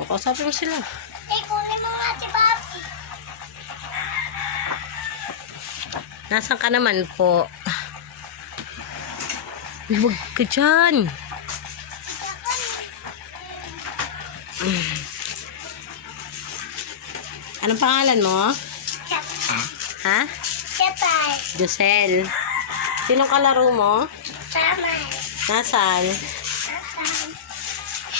O, kausapin mo sila. Kunin mo nga si Papi. Nasaan ka naman po? Huwag ka dyan. Anong pangalan mo? Ha? Kapal. Josel. Sinong kalaro mo? Tama. Nasaan?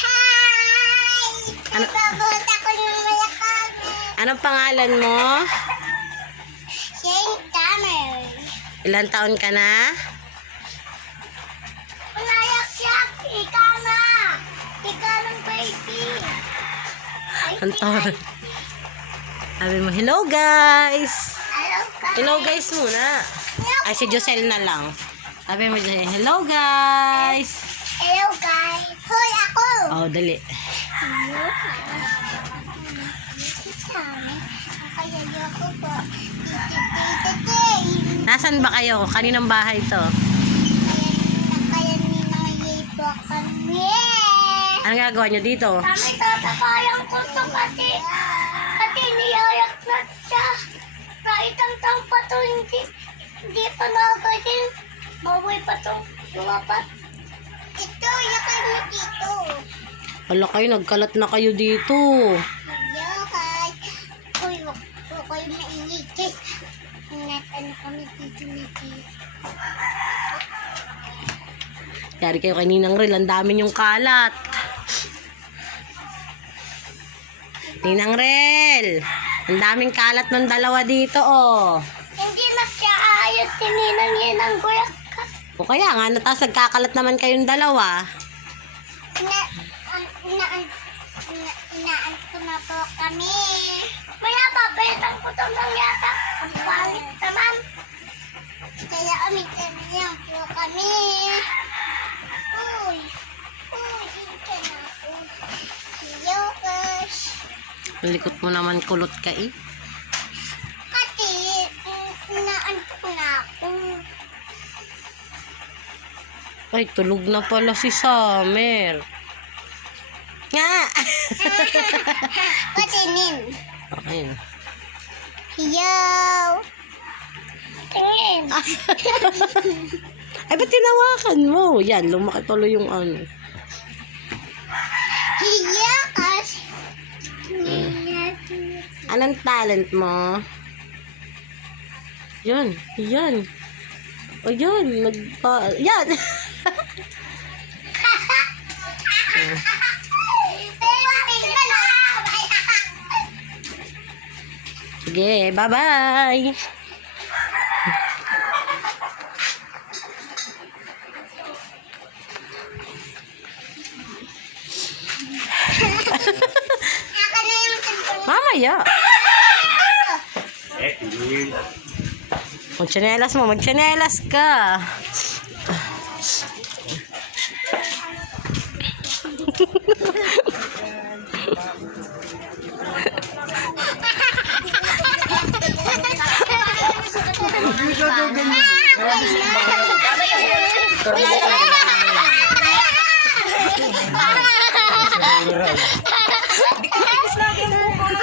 Hi! Ano? Papunta ko ng malakad. Anong pangalan mo? Shane Tamer. Ilan taon ka na? Unayak-yak. Ika na. Ika ng baby. Ang taon. Sabi mo, hello guys. Hello, guys. Hello guys muna. Ay, si Josel na lang. Sabi mo, hello guys. Hello, guys. Hoy, ako. Oh, dali. Hello, kaya niyo ako po. Nasaan ba kayo? Kaninang bahay to? Kaya ninangayay po kami. Anong gagawa nyo dito? Kami tatapayang ko to kasi niyayak na siya. Kahit ang taong pa to, hindi pa nakagaling. Baboy pa to, lumapat. Ito, yakay mo dito. Wala kayo, nagkalat na kayo dito. Yakay. Uy, wag kayo mainigit. Ano kami dito na dito. Yari kayo kay Ninang Rel, ang dami yung kalat. Ninang Rel, ang daming kalat ng dalawa dito, oh. Hindi na siya ayos tininang yan ang guyak ka. O kaya nga, tapos nagkakalat naman kayong dalawa. Inaan ko na po kami. Maya babalitan ko to ng yata. Ang pangit naman. Kaya umitan po kami. Uy, ika na po. Yokos. Ang likot mo naman, kulot ka eh. Kasi, inaan ko na ako. Ay, tulog na pala si Summer. Nga! Patinin. Okay. Yo! Tingin. Ay, ba't tinawakan mo? Yan, lumaki tuloy yung ano. Hiyakas. Anong talent mo? Yan, yan. O yan, yan! Sige, bye-bye! Mamaya! Magtsinelas mo, magtsinelas ka! Ay,